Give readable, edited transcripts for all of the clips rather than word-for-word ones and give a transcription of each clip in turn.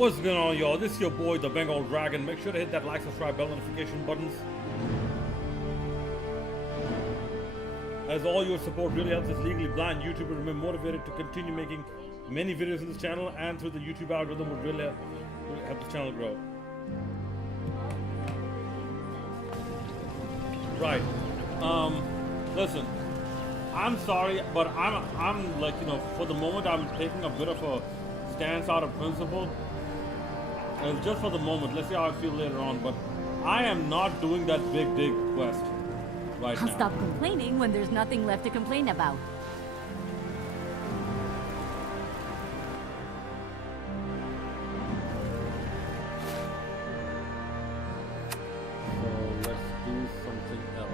What's going on, y'all? This is your boy, the Bengal Dragon. Make sure to hit that like, subscribe, bell notification buttons. As all your support really helps this legally blind YouTuber remain motivated to continue making many videos in this channel, and through the YouTube algorithm would really help the channel grow. Right. Listen, I'm sorry, but I'm like, you know, for the moment I'm taking a bit of a stance out of principle. It's just for the moment. Let's see how I feel later on, but I am not doing that big dig quest right now. I'll stop complaining when there's nothing left to complain about. So let's do something else.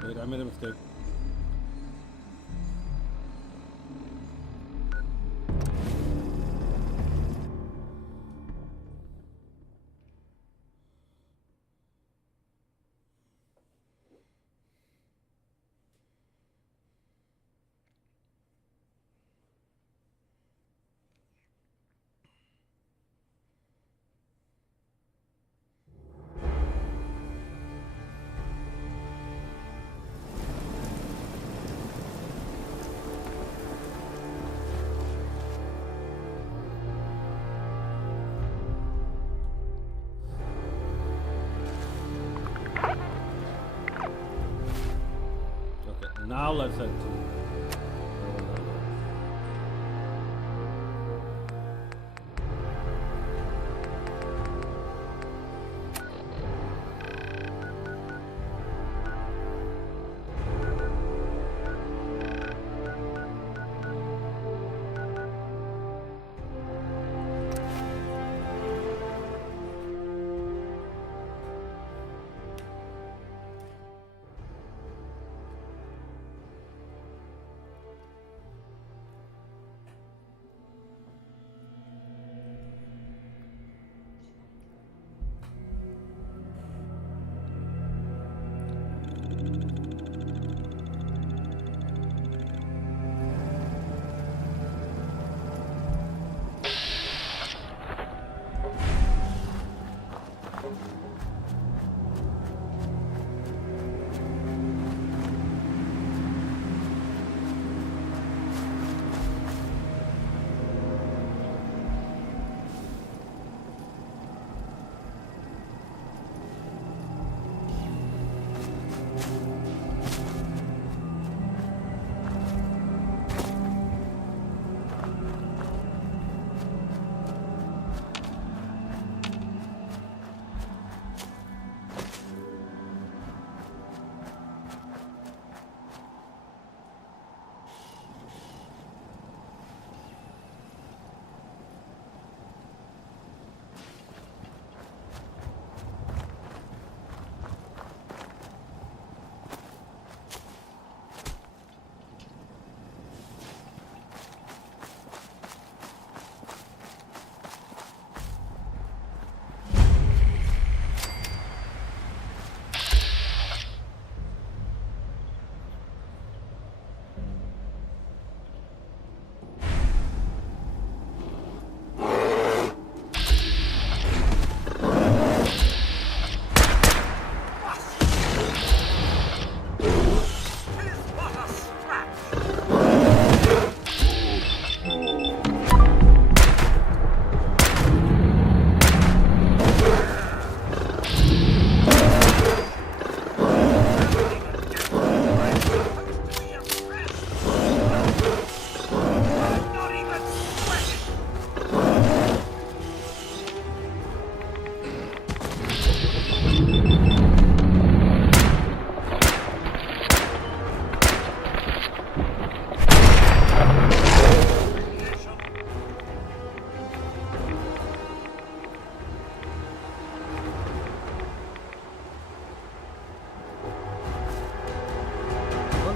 Wait, I made a mistake. Now let's head to.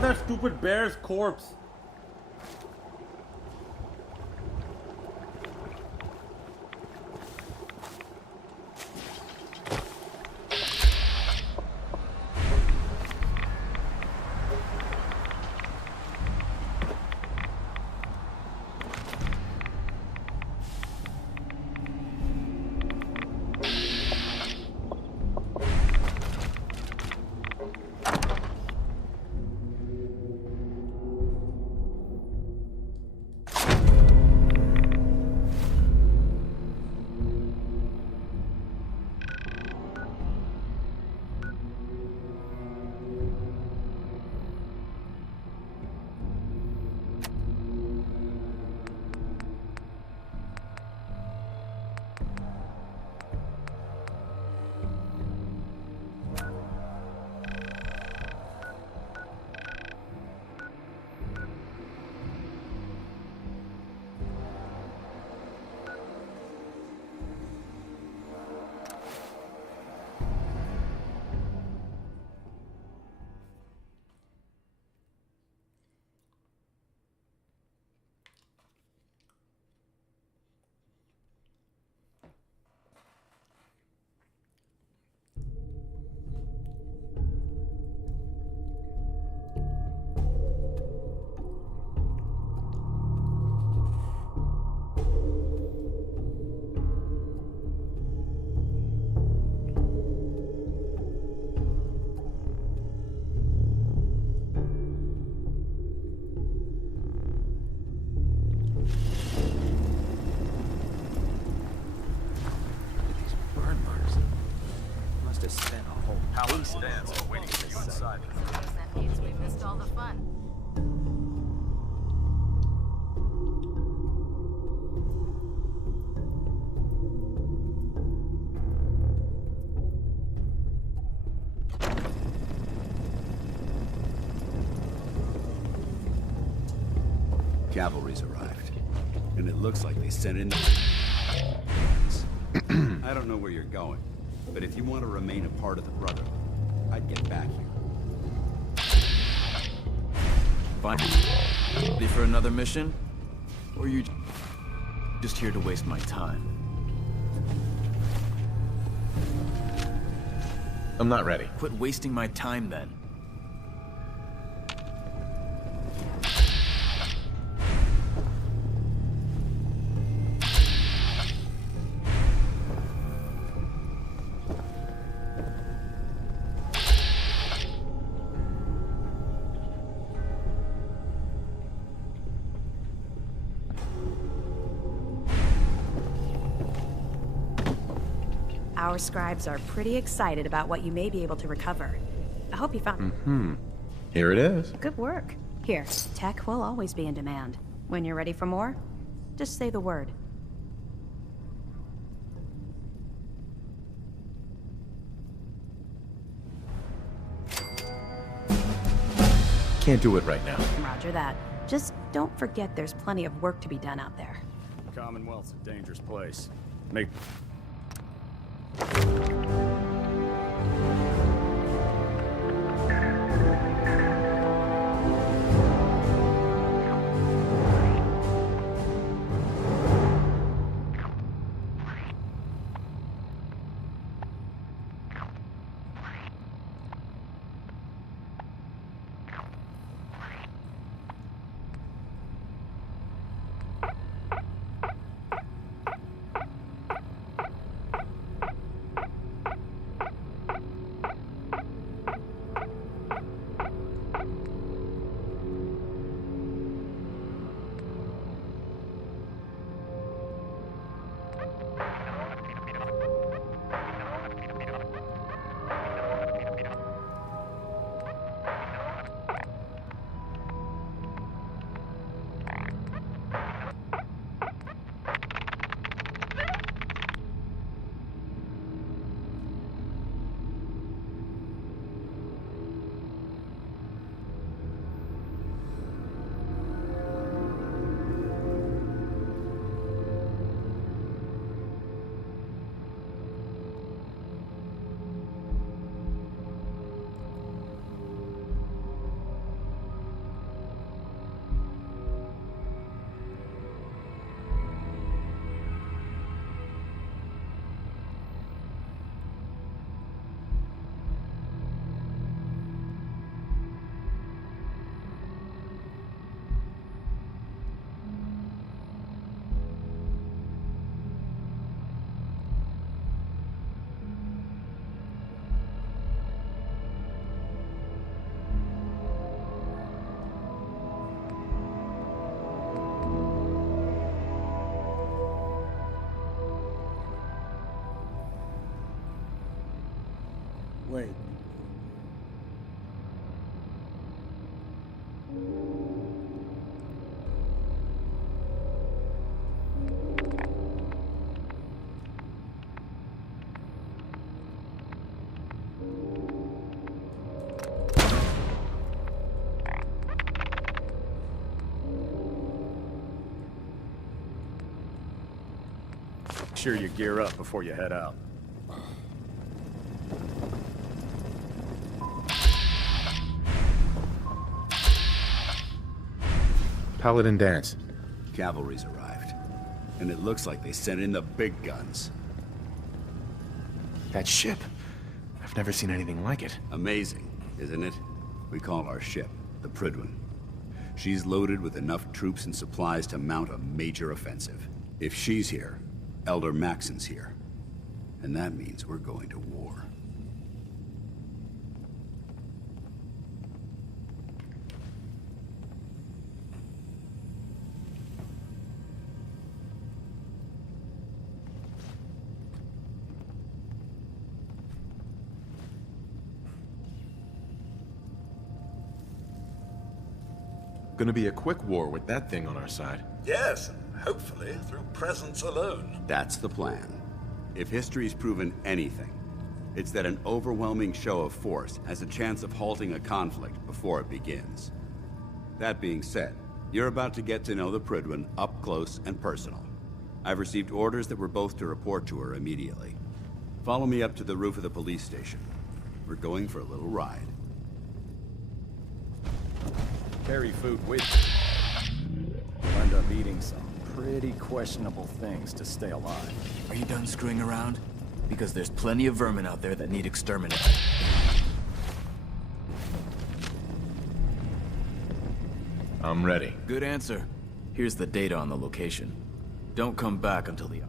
at that stupid bear's corpse. That means we missed all the fun. Cavalry's arrived, and it looks like they sent in. I don't know where you're going, but if you want to remain a part of the Brotherhood, I'd get back here. Fine. Ready for another mission? Or are you just here to waste my time? I'm not ready. Quit wasting my time then. Our scribes are pretty excited about what you may be able to recover. I hope you found... Here it is. Good work. Here, tech will always be in demand. When you're ready for more, just say the word. Can't do it right now. Roger that. Just don't forget there's plenty of work to be done out there. Commonwealth's a dangerous place. Make... Wait. Make sure you gear up before you head out. Paladin dance. Cavalry's arrived. And it looks like they sent in the big guns. That ship. I've never seen anything like it. Amazing, isn't it? We call our ship the Prydwen. She's loaded with enough troops and supplies to mount a major offensive. If she's here, Elder Maxon's here. And that means we're going to war. Gonna be a quick war with that thing on our side. Yes, and hopefully through presence alone. That's the plan. If history's proven anything, it's that an overwhelming show of force has a chance of halting a conflict before it begins. That being said, you're about to get to know the Prydwen up close and personal. I've received orders that we're both to report to her immediately. Follow me up to the roof of the police station. We're going for a little ride. Carry food with you. You'll end up eating some pretty questionable things to stay alive. Are you done screwing around? Because there's plenty of vermin out there that need exterminating. I'm ready. Good answer. Here's the data on the location. Don't come back until the...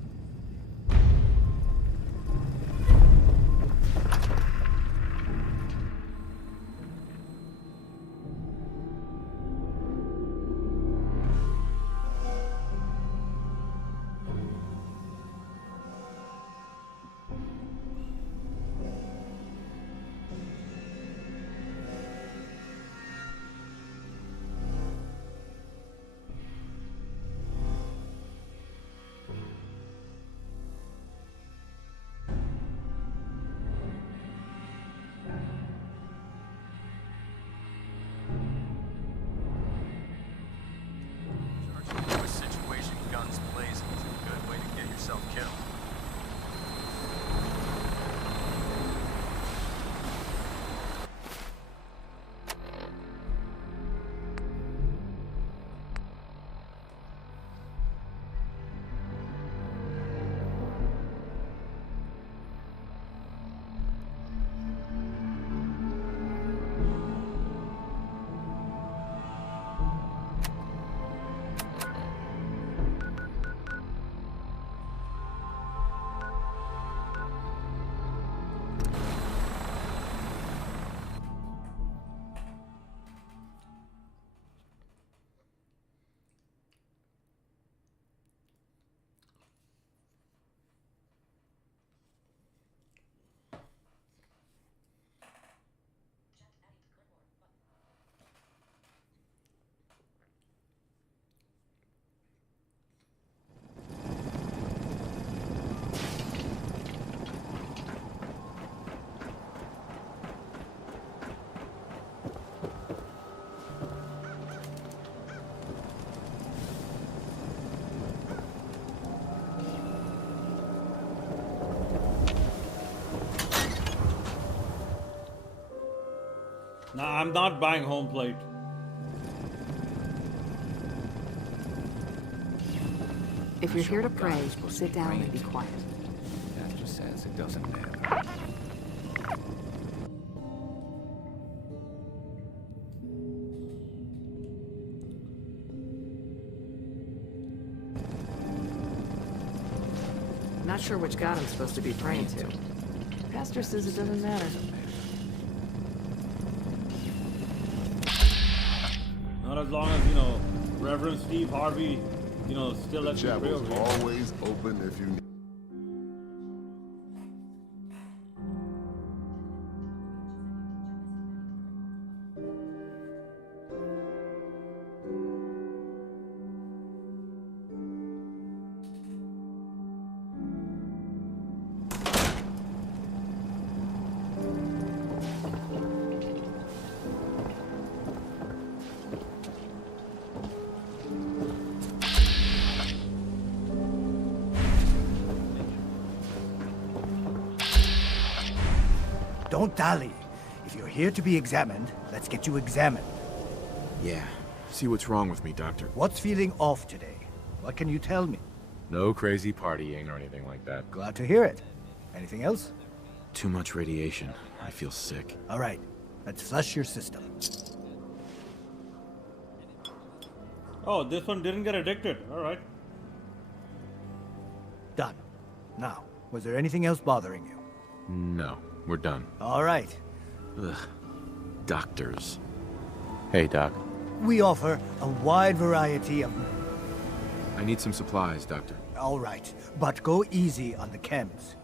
Nah, I'm not buying home plate. If you're here to pray, sit down and be quiet. Pastor says it doesn't matter. Not sure which god I'm supposed to be praying to. Pastor says it doesn't matter. Not as long as, you know, Reverend Steve Harvey, you know, still lets me pray Chapel's over here. always open if you need. don't dally. If you're here to be examined, let's get you examined. Yeah. See what's wrong with me, Doctor. What's feeling off today? What can you tell me? No crazy partying or anything like that. Glad to hear it. Anything else? Too much radiation. I feel sick. All right, let's flush your system. Oh, this one didn't get addicted. All right. Done. Now, was there anything else bothering you? No, we're done. All right. Ugh. Doctors. Hey, Doc. We offer a wide variety of... I need some supplies, Doctor. All right, but go easy on the chems.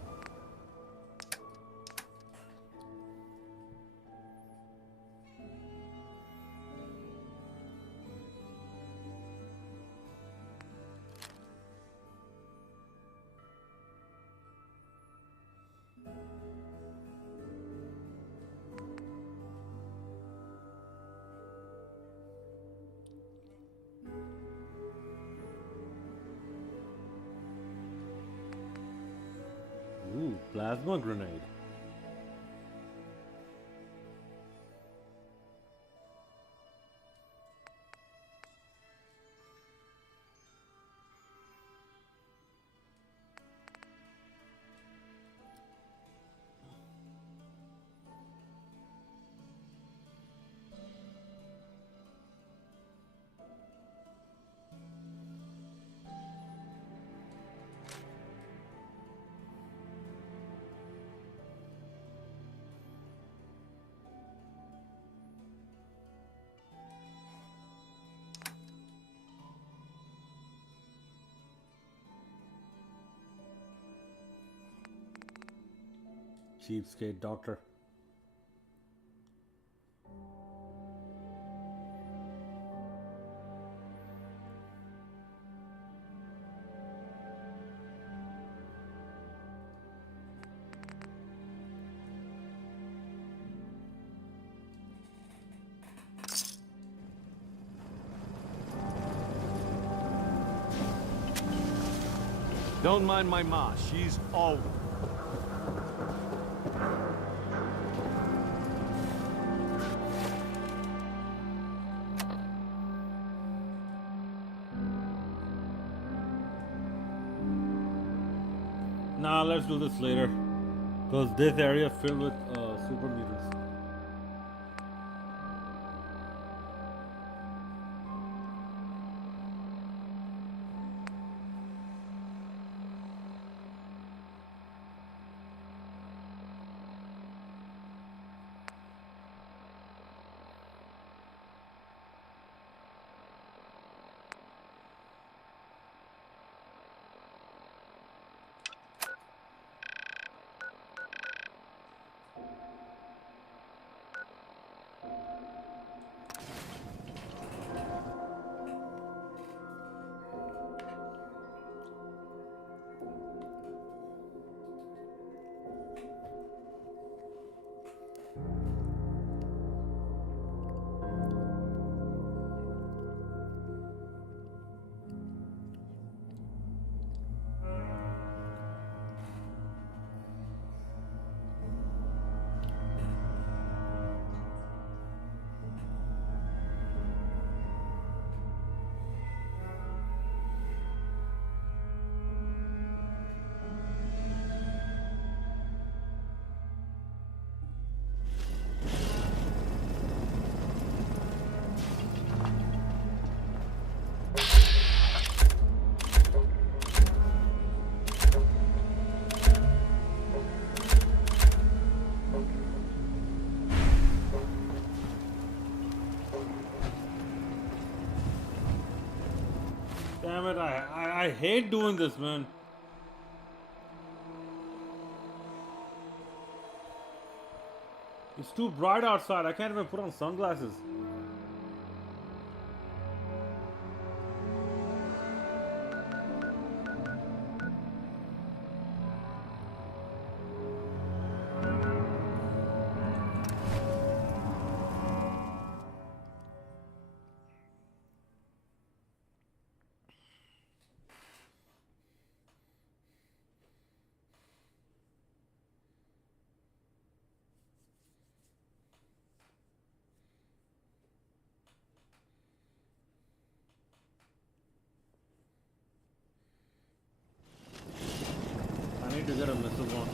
Ooh, plasma grenade. Cheapskate doctor. Don't mind my ma, she's old. Nah, let's do this later. Because this area is filled with super mutants. Damn it, I hate doing this, man. It's too bright outside. I can't even put on sunglasses. get a missile launcher.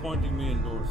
Pointing me indoors.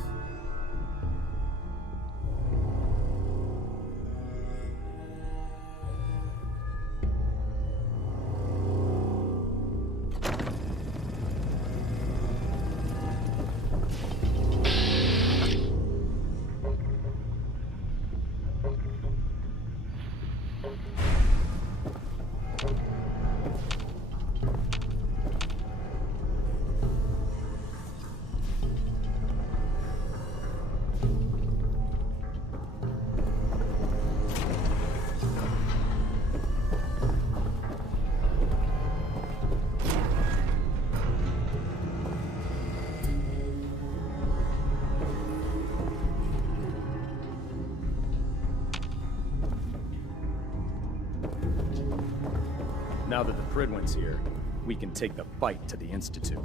Now that the Pridwin's here, we can take the fight to the Institute.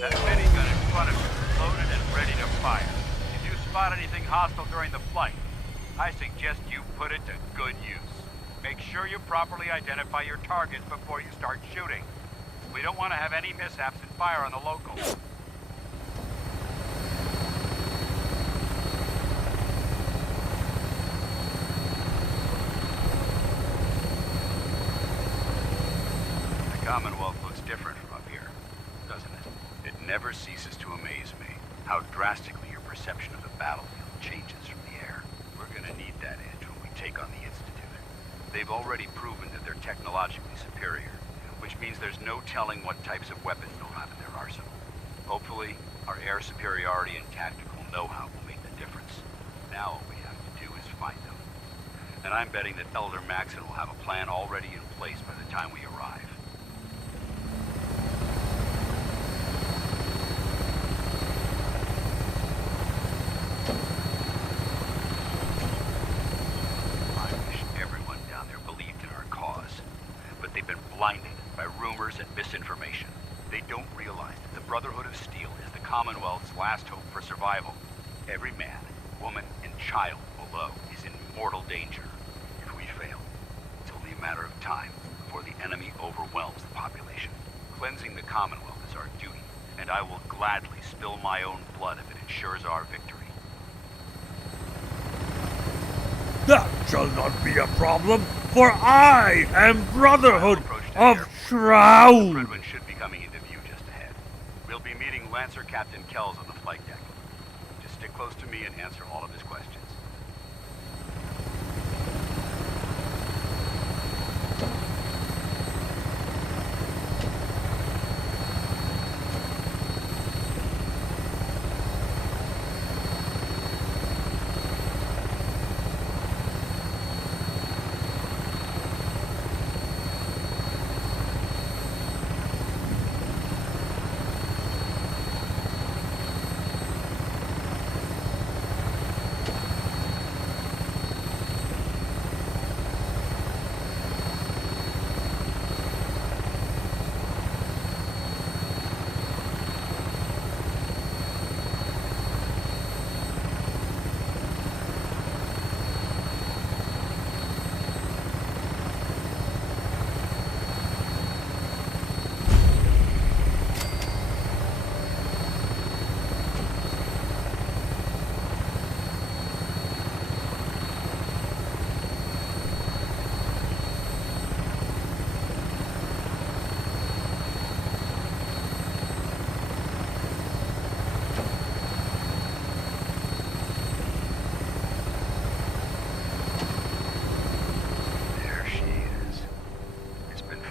That minigun in front of you is loaded and ready to fire. If you spot anything hostile during the flight, I suggest you put it to good use. Make sure you properly identify your targets before you start shooting. We don't want to have any mishaps and fire on the locals. The Commonwealth looks different from up here, doesn't it? It never ceases to amaze me how drastically your perception of the battlefield changes from the air. We're gonna need that edge when we take on the Institute. They've already proven that they're technologically superior, which means there's no telling what types of weapons they'll have in their arsenal. Hopefully, our air superiority and tactical know-how will make the difference. Now all we have to do is find them. And I'm betting that Elder Maxon will have a plan already in place by the time we arrive. I wish everyone down there believed in our cause. But they've been blinded by rumors and misinformation. They don't realize that the Brotherhood of Steel is the Commonwealth's last hope for survival. Every man, woman, and child below is in mortal danger. If we fail, it's only a matter of time before the enemy overwhelms the population. Cleansing the Commonwealth is our duty, and I will gladly spill my own blood if it ensures our victory. That shall not be a problem, for I am Brotherhood of Shroud. Redwin should be coming into view just ahead. We'll be meeting Lancer Captain Kells on the flight deck. Just stick close to me and answer all of his questions.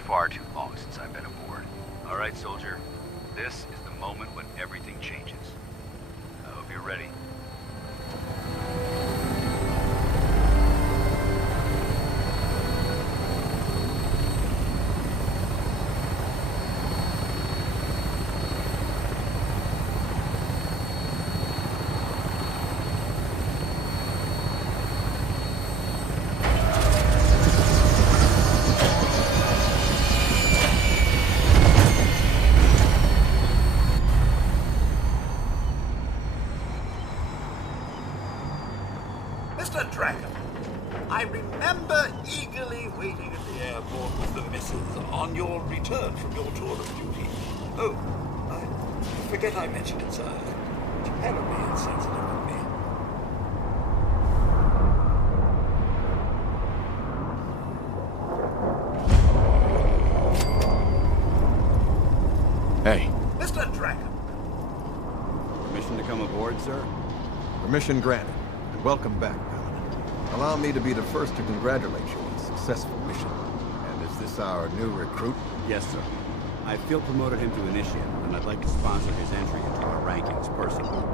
Far too long since I've been aboard. All right, soldier. This is the moment when everything changes. I hope you're ready. Mr. Dragon, I remember eagerly waiting at the airport with the missus on your return from your tour of duty. Oh, I forget I mentioned it, sir. Terribly insensitive of me. Hey. Mr. Dragon. Permission to come aboard, sir? Permission granted. And welcome back, Paladin. Allow me to be the first to congratulate you on a successful mission. And is this our new recruit? Yes, sir. I field promoted him to initiate, and I'd like to sponsor his entry into our rankings personally.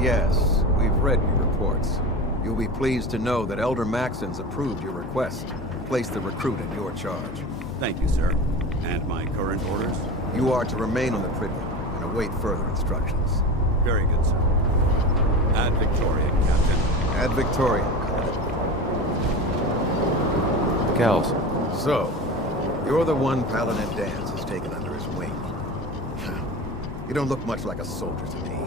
Yes, we've read your reports. You'll be pleased to know that Elder Maxon's approved your request and placed the recruit in your charge. Thank you, sir. And my current orders? You are to remain on the Privy and await further instructions. Very good, sir. Ad Victoriam, Captain. Ad Victoriam, Paladin. Kells. So, you're the one Paladin Danse has taken under his wing. You don't look much like a soldier to me.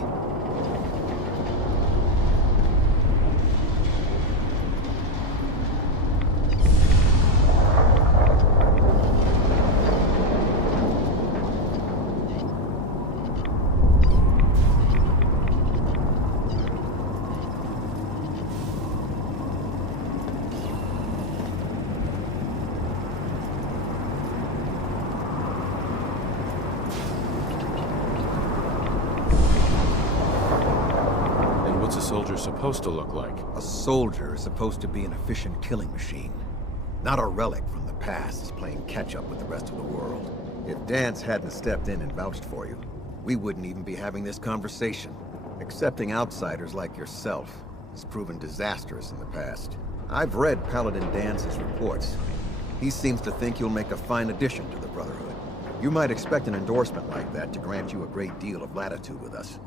Supposed to look like? A soldier is supposed to be an efficient killing machine, not a relic from the past playing catch-up with the rest of the world. If Danse hadn't stepped in and vouched for you, we wouldn't even be having this conversation. Accepting outsiders like yourself has proven disastrous in the past. I've read Paladin Dance's reports. He seems to think you'll make a fine addition to the Brotherhood. You might expect an endorsement like that to grant you a great deal of latitude with us.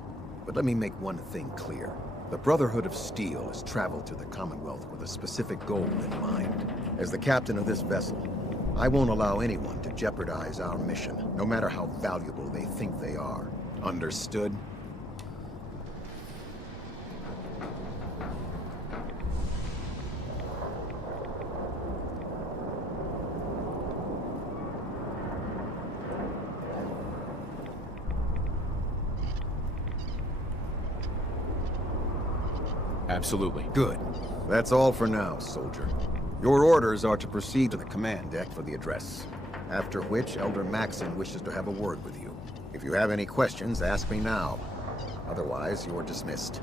But let me make one thing clear. The Brotherhood of Steel has traveled to the Commonwealth with a specific goal in mind. As the captain of this vessel, I won't allow anyone to jeopardize our mission, no matter how valuable they think they are. Understood? Absolutely. Good. That's all for now, soldier. Your orders are to proceed to the command deck for the address. After which, Elder Maxon wishes to have a word with you. If you have any questions, ask me now. Otherwise, you're dismissed.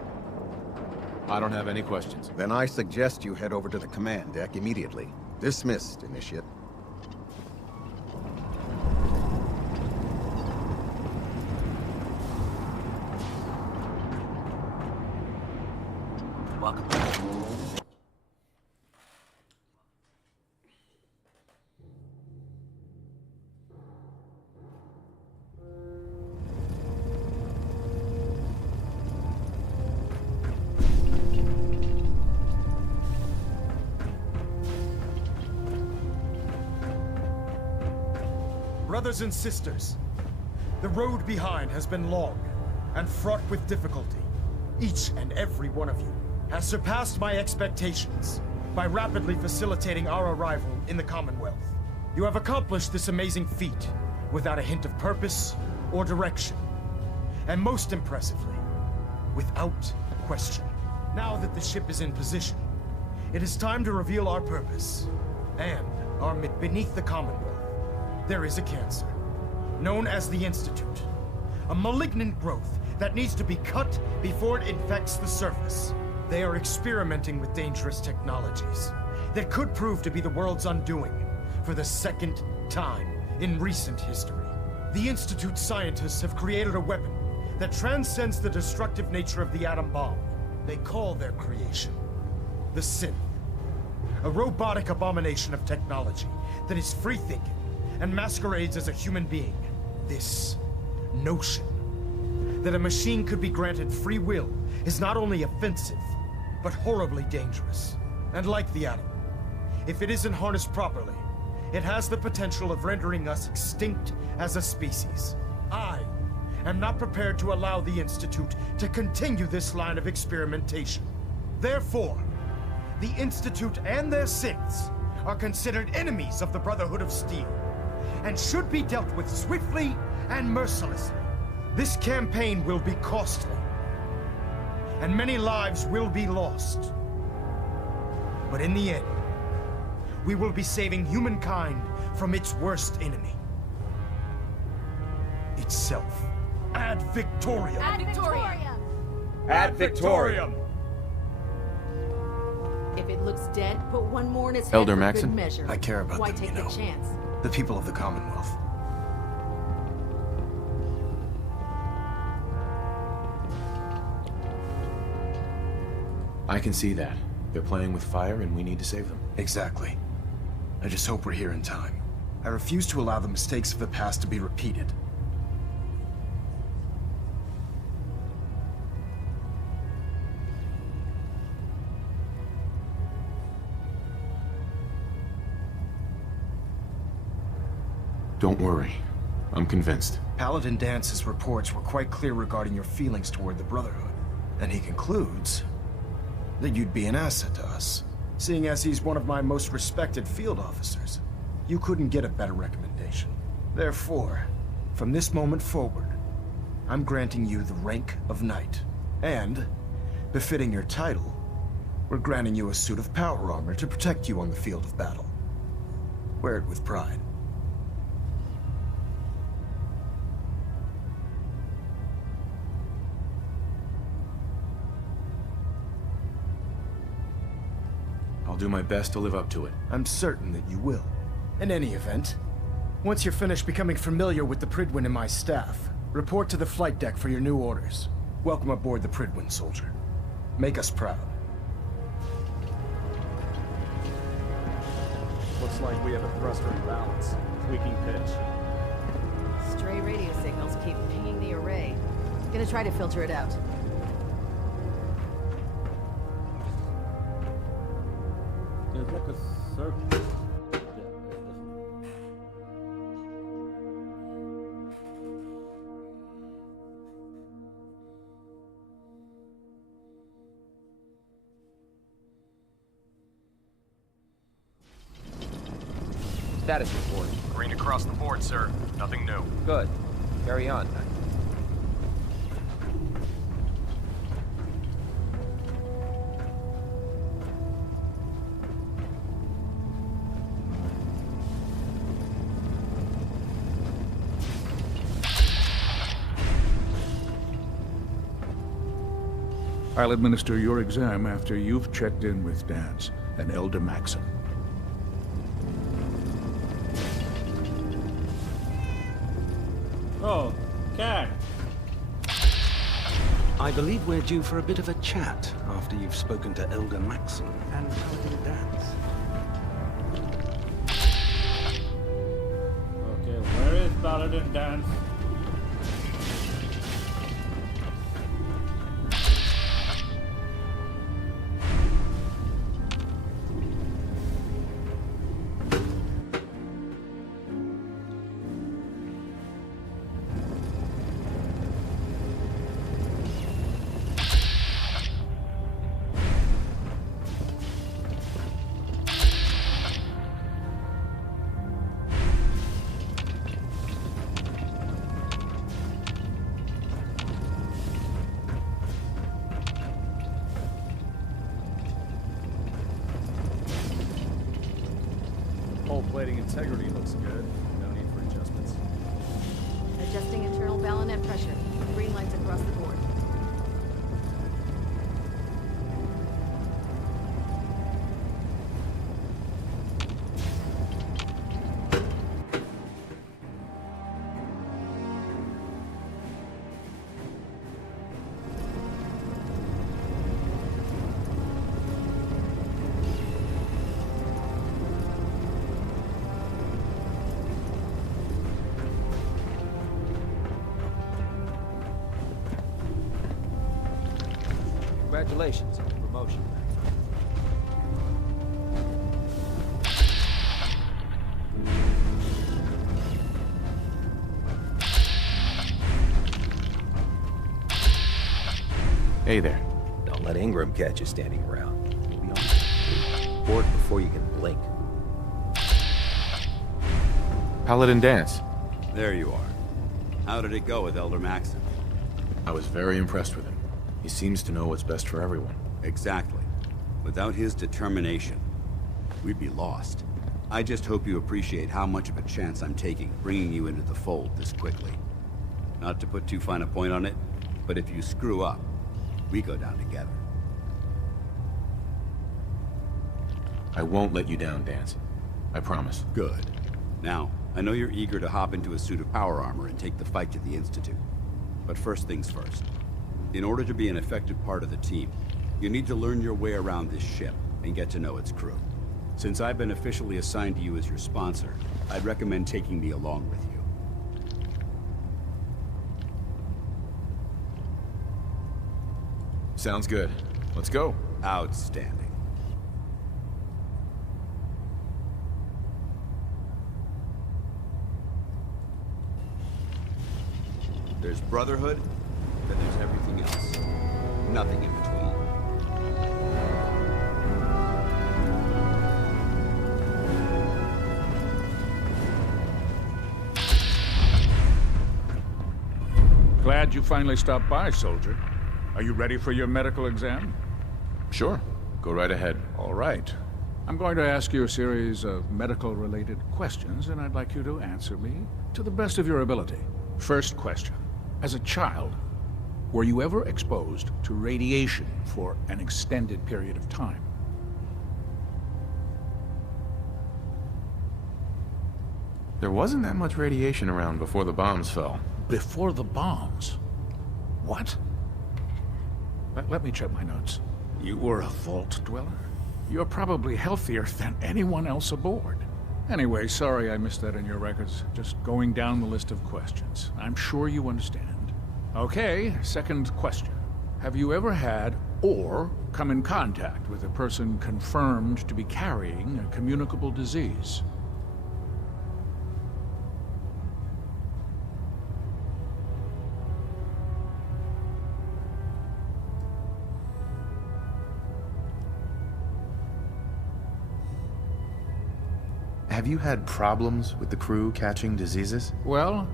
I don't have any questions. Then I suggest you head over to the command deck immediately. Dismissed, Initiate. Welcome. Brothers and sisters, the road behind has been long and fraught with difficulty. Each and every one of you has surpassed my expectations by rapidly facilitating our arrival in the Commonwealth. You have accomplished this amazing feat without a hint of purpose or direction. And most impressively, without question. Now that the ship is in position, it is time to reveal our purpose and our beneath the Commonwealth. There is a cancer, known as the Institute. A malignant growth that needs to be cut before it infects the surface. They are experimenting with dangerous technologies that could prove to be the world's undoing for the second time in recent history. The Institute scientists have created a weapon that transcends the destructive nature of the atom bomb. They call their creation the Synth, a robotic abomination of technology that is free-thinking and masquerades as a human being. This notion that a machine could be granted free will is not only offensive, but horribly dangerous. And like the atom, if it isn't harnessed properly, it has the potential of rendering us extinct as a species. I am not prepared to allow the Institute to continue this line of experimentation. Therefore, the Institute and their synths are considered enemies of the Brotherhood of Steel, and should be dealt with swiftly and mercilessly. This campaign will be costly, and many lives will be lost. But in the end, we will be saving humankind from its worst enemy. Itself. Ad Victoriam! Ad Victoriam! Ad Victoriam! If it looks dead, put one more in its head Elder for Maxon? good measure. I care about Why them, take you the know. chance? The people of the Commonwealth. I can see that. They're playing with fire and we need to save them. Exactly. I just hope we're here in time. I refuse to allow the mistakes of the past to be repeated. Don't worry. I'm convinced. Paladin Dance's reports were quite clear regarding your feelings toward the Brotherhood. And he concludes that you'd be an asset to us. Seeing as he's one of my most respected field officers, you couldn't get a better recommendation. Therefore, from this moment forward, I'm granting you the rank of Knight. And, befitting your title, we're granting you a suit of power armor to protect you on the field of battle. Wear it with pride. I'll do my best to live up to it. I'm certain that you will. In any event, once you're finished becoming familiar with the Pridwin and my staff, Report to the flight deck for your new orders. Welcome aboard the Pridwin, soldier. Make us proud. Looks like we have a thruster imbalance. Tweaking pitch. Stray radio signals keep pinging the array. Gonna try to filter it out. There's like a circle. Status report. Green across the board, sir. Nothing new. Good. Carry on. I'll administer your exam after you've checked in with Dance and Elder Maxon. Oh, Cat. I believe we're due for a bit of a chat after you've spoken to Elder Maxon and Paladin Dance. Okay, where is Paladin Dance? Hull plating integrity looks good. No need for adjustments. Adjusting internal bayonet pressure. Green lights across the board. Congratulations on the promotion. Hey there. Don't let Ingram catch you standing around. You'll be on board before you can blink. Paladin Dance. There you are. How did it go with Elder Maxon? I was very impressed with him. He seems to know what's best for everyone. Exactly. Without his determination, we'd be lost. I just hope you appreciate how much of a chance I'm taking bringing you into the fold this quickly. Not to put too fine a point on it, but if you screw up, we go down together. I won't let you down, Dance. I promise. Good. Now, I know you're eager to hop into a suit of power armor and take the fight to the Institute. But first things first. In order to be an effective part of the team, you need to learn your way around this ship and get to know its crew. Since I've been officially assigned to you as your sponsor, I'd recommend taking me along with you. Sounds good. Let's go. Outstanding. There's Brotherhood, then there's everything else. Nothing in between. Glad you finally stopped by, soldier. Are you ready for your medical exam? Sure. Go right ahead. All right. I'm going to ask you a series of medical-related questions, and I'd like you to answer me to the best of your ability. First question. As a child, were you ever exposed to radiation for an extended period of time? There wasn't that much radiation around before the bombs fell. Before the bombs? What? Let me check my notes. You were a vault dweller? You're probably healthier than anyone else aboard. Anyway, sorry I missed that in your records. Just going down the list of questions. I'm sure you understand. Okay, second question. Have you ever had or come in contact with a person confirmed to be carrying a communicable disease? Have you had problems with the crew catching diseases? Well,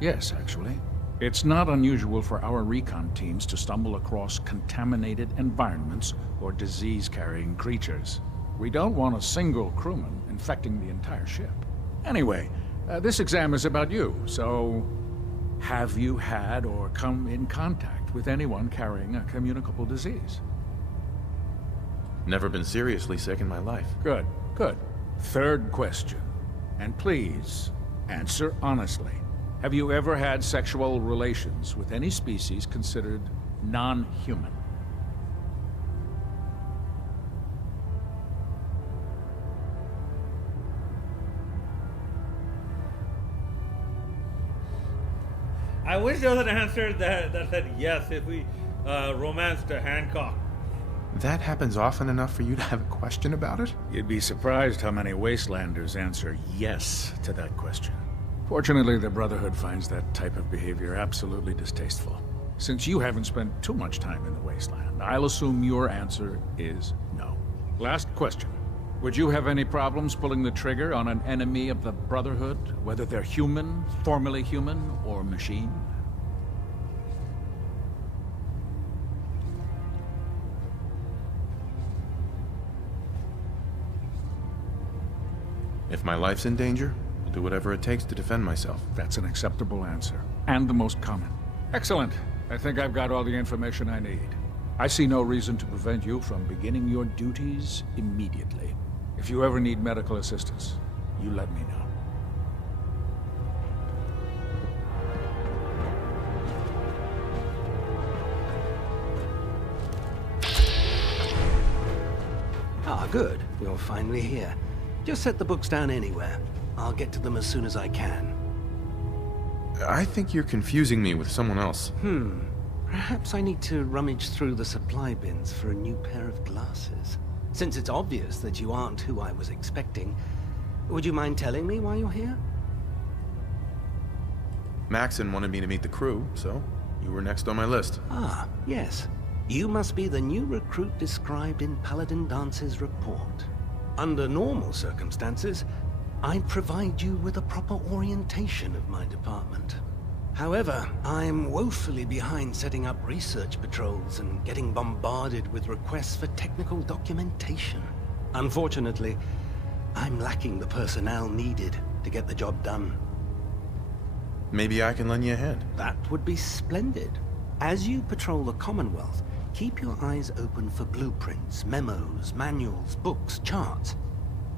yes, actually. It's not unusual for our recon teams to stumble across contaminated environments or disease-carrying creatures. We don't want a single crewman infecting the entire ship. Anyway, this exam is about you, so have you had or come in contact with anyone carrying a communicable disease? Never been seriously sick in my life. Good, good. Third question, and please, answer honestly. Have you ever had sexual relations with any species considered non-human? I wish there was an answer that said yes if we romanced Hancock. That happens often enough for you to have a question about it? You'd be surprised how many Wastelanders answer yes to that question. Fortunately, the Brotherhood finds that type of behavior absolutely distasteful. Since you haven't spent too much time in the Wasteland, I'll assume your answer is no. Last question. Would you have any problems pulling the trigger on an enemy of the Brotherhood, whether they're human, formerly human, or machine? If my life's in danger, I'll do whatever it takes to defend myself. That's an acceptable answer, and the most common. Excellent. I think I've got all the information I need. I see no reason to prevent you from beginning your duties immediately. If you ever need medical assistance, you let me know. Ah, good. You're finally here. Just set the books down anywhere. I'll get to them as soon as I can. I think you're confusing me with someone else. Perhaps I need to rummage through the supply bins for a new pair of glasses. Since it's obvious that you aren't who I was expecting, would you mind telling me why you're here? Maxon wanted me to meet the crew, so you were next on my list. Ah, yes. You must be the new recruit described in Paladin Dance's report. Under normal circumstances, I'd provide you with a proper orientation of my department. However, I'm woefully behind setting up research patrols and getting bombarded with requests for technical documentation. Unfortunately, I'm lacking the personnel needed to get the job done. Maybe I can lend you a hand. That would be splendid. As you patrol the Commonwealth, keep your eyes open for blueprints, memos, manuals, books, charts.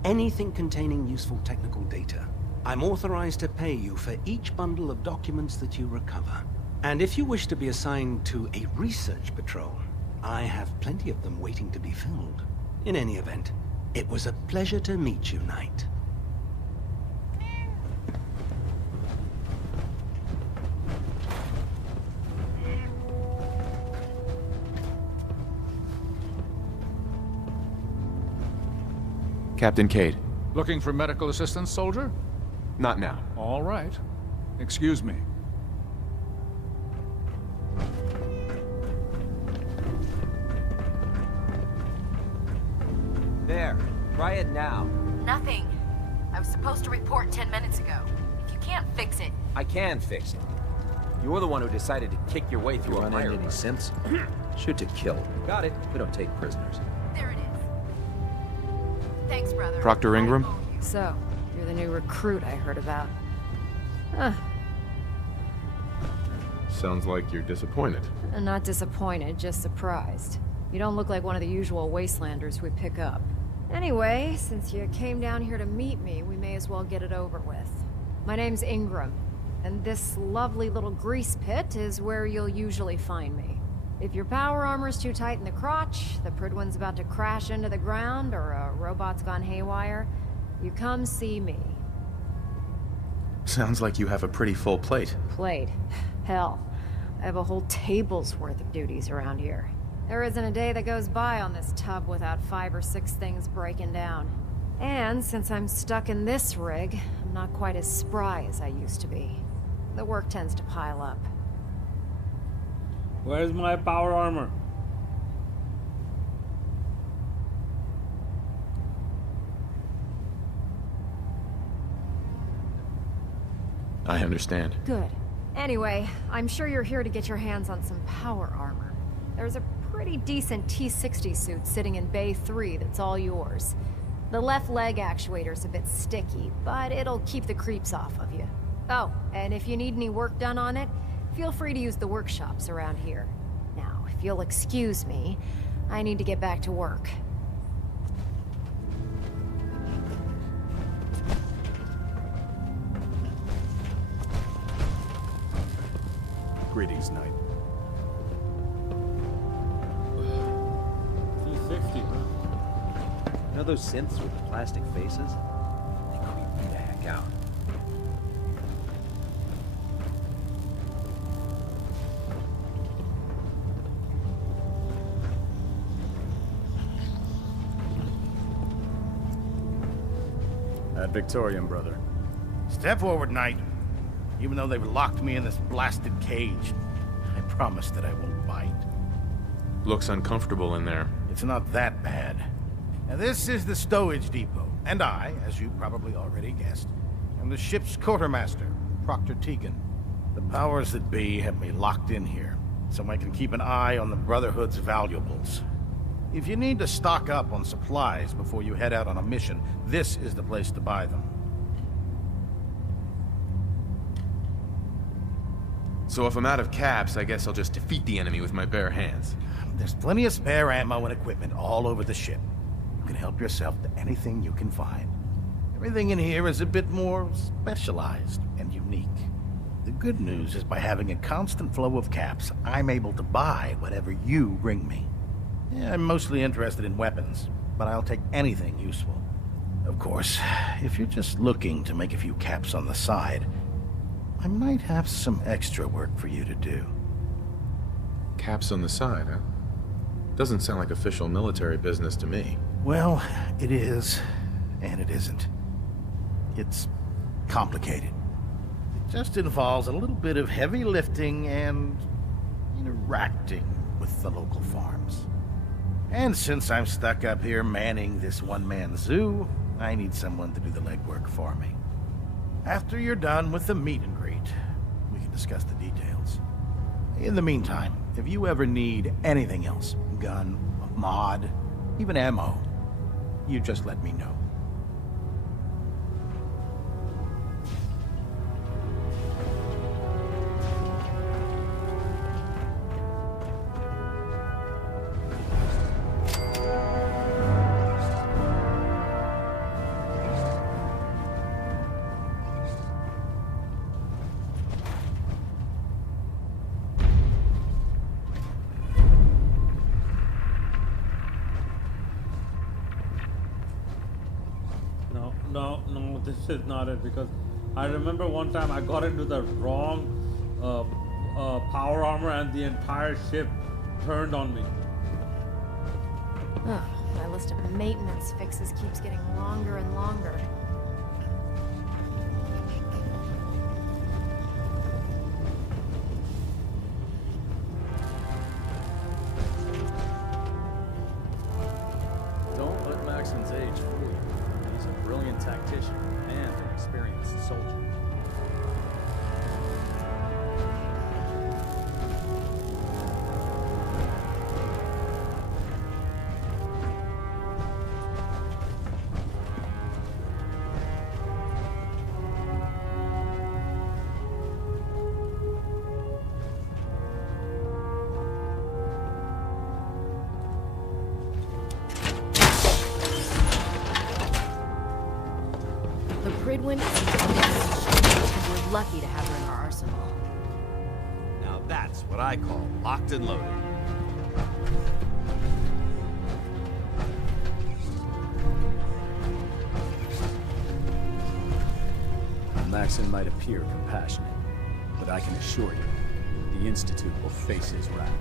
Anything containing useful technical data. I'm authorized to pay you for each bundle of documents that you recover. And if you wish to be assigned to a research patrol, I have plenty of them waiting to be filled. In any event, it was a pleasure to meet you, Knight. Captain Cade. Looking for medical assistance, soldier? Not now. All right. Excuse me. There. Try it now. Nothing. I was supposed to report 10 minutes ago. If you can't fix it... I can fix it. You're the one who decided to kick your way through a fire. Any sense? Shoot to kill. Got it. We don't take prisoners. There it is. Thanks, brother. Proctor Ingram? So, you're the new recruit I heard about. Huh. Sounds like you're disappointed. I'm not disappointed, just surprised. You don't look like one of the usual Wastelanders we pick up. Anyway, since you came down here to meet me, we may as well get it over with. My name's Ingram, and this lovely little grease pit is where you'll usually find me. If your power armor's too tight in the crotch, the Pridwin's about to crash into the ground, or a robot's gone haywire, you come see me. Sounds like you have a pretty full plate. Plate? Hell, I have a whole table's worth of duties around here. There isn't a day that goes by on this tub without 5 or 6 things breaking down. And since I'm stuck in this rig, I'm not quite as spry as I used to be. The work tends to pile up. Where's my power armor? I understand. Good. Anyway, I'm sure you're here to get your hands on some power armor. There's a pretty decent T-60 suit sitting in Bay 3 that's all yours. The left leg actuator's a bit sticky, but it'll keep the creeps off of you. Oh, and if you need any work done on it, feel free to use the workshops around here. Now, if you'll excuse me, I need to get back to work. Greetings, Knight. T-60, huh? You know those synths with the plastic faces? They creep me the heck out. That Victorian, brother. Step forward, Knight. Even though they've locked me in this blasted cage, I promise that I won't bite. Looks uncomfortable in there. It's not that bad. Now, this is the stowage depot, and I, as you probably already guessed, am the ship's quartermaster, Proctor Tegan. The powers that be have me locked in here, so I can keep an eye on the Brotherhood's valuables. If you need to stock up on supplies before you head out on a mission, this is the place to buy them. So if I'm out of caps, I guess I'll just defeat the enemy with my bare hands. There's plenty of spare ammo and equipment all over the ship. You can help yourself to anything you can find. Everything in here is a bit more specialized and unique. The good news is by having a constant flow of caps, I'm able to buy whatever you bring me. Yeah, I'm mostly interested in weapons, but I'll take anything useful. Of course, if you're just looking to make a few caps on the side, I might have some extra work for you to do. Caps on the side, huh? Doesn't sound like official military business to me. Well, it is, and it isn't. It's complicated. It just involves a little bit of heavy lifting and interacting with the local farms. And since I'm stuck up here manning this one-man zoo, I need someone to do the legwork for me. After you're done with the meet and greet, we can discuss the details. In the meantime, if you ever need anything else, gun, mod, even ammo, you just let me know. No, this is not it, because I remember one time I got into the wrong power armor and the entire ship turned on me. Ugh, my list of maintenance fixes keeps getting longer and longer. Don't let Maxon's age fool you. He's a brilliant tactician and an experienced soldier. The Pridwin is lucky to have her in our arsenal. Now that's what I call locked and loaded. Maxon might appear compassionate, but I can assure you, the Institute will face his wrath.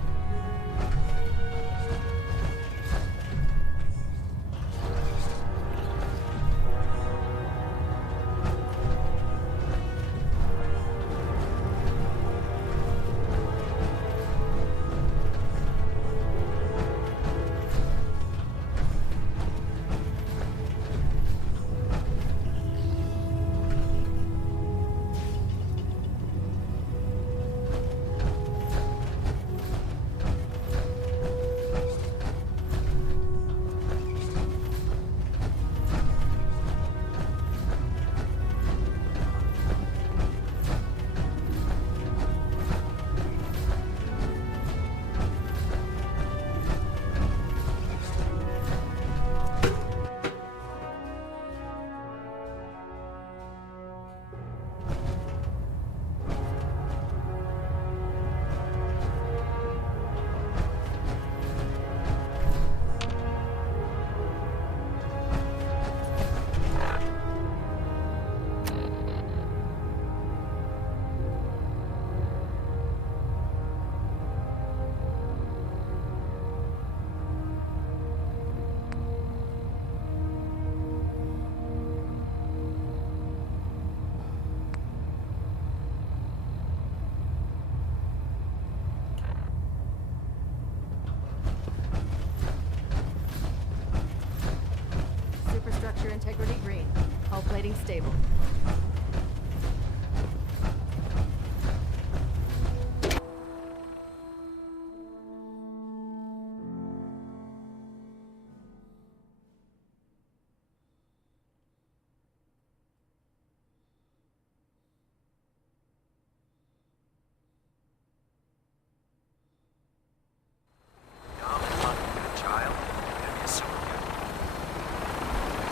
Superstructure integrity green. Hull plating stable.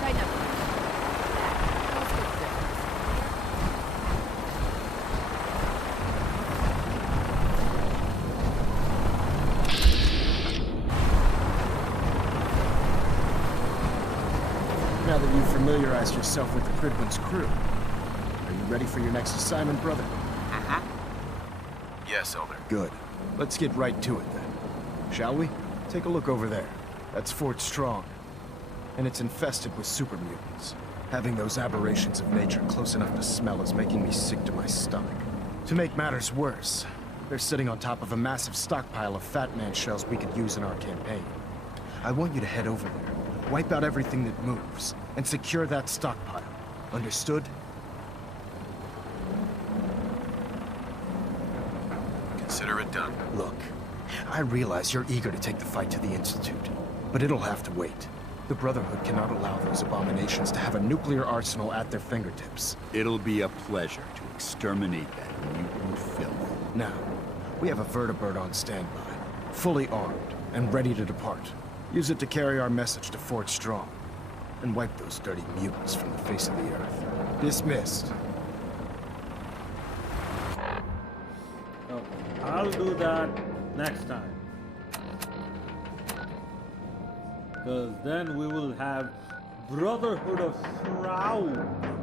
Tighten up. Now that you've familiarized yourself with the Pridwin's crew, are you ready for your next assignment, brother? Yes, Elder. Good. Let's get right to it then. Shall we? Take a look over there. That's Fort Strong. And it's infested with super mutants. Having those aberrations of nature close enough to smell is making me sick to my stomach. To make matters worse, they're sitting on top of a massive stockpile of Fat Man shells we could use in our campaign. I want you to head over there, wipe out everything that moves, and secure that stockpile. Understood? Consider it done. Look, I realize you're eager to take the fight to the Institute, but it'll have to wait. The Brotherhood cannot allow those abominations to have a nuclear arsenal at their fingertips. It'll be a pleasure to exterminate that mutant filth. Now, we have a vertibird on standby, fully armed and ready to depart. Use it to carry our message to Fort Strong, and wipe those dirty mutants from the face of the earth. Dismissed. Okay, I'll do that next time. Because then we will have Brotherhood of Shroud.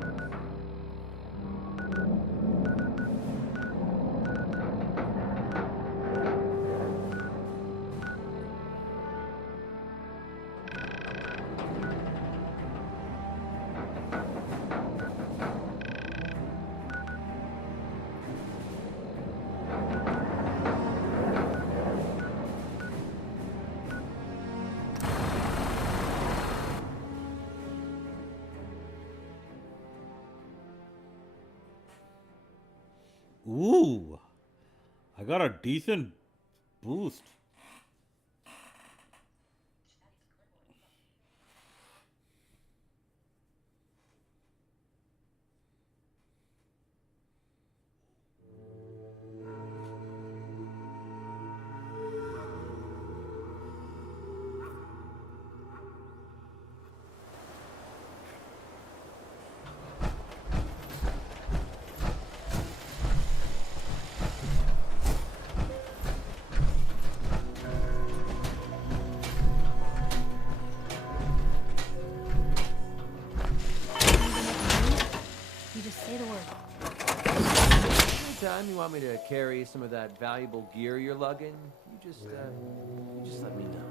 Ooh, I got a decent boost. Anytime you want me to carry some of that valuable gear you're lugging, you just let me know.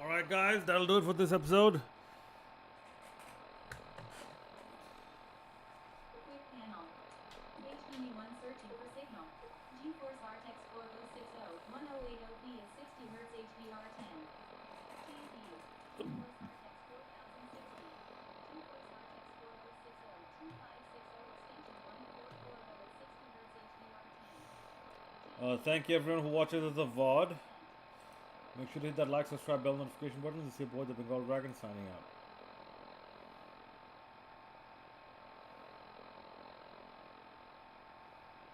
Alright guys, that'll do it for this episode. Thank you everyone who watches as a VOD. Make sure to hit that like, subscribe, bell notification button to see your boy the Bengal Dragon signing out.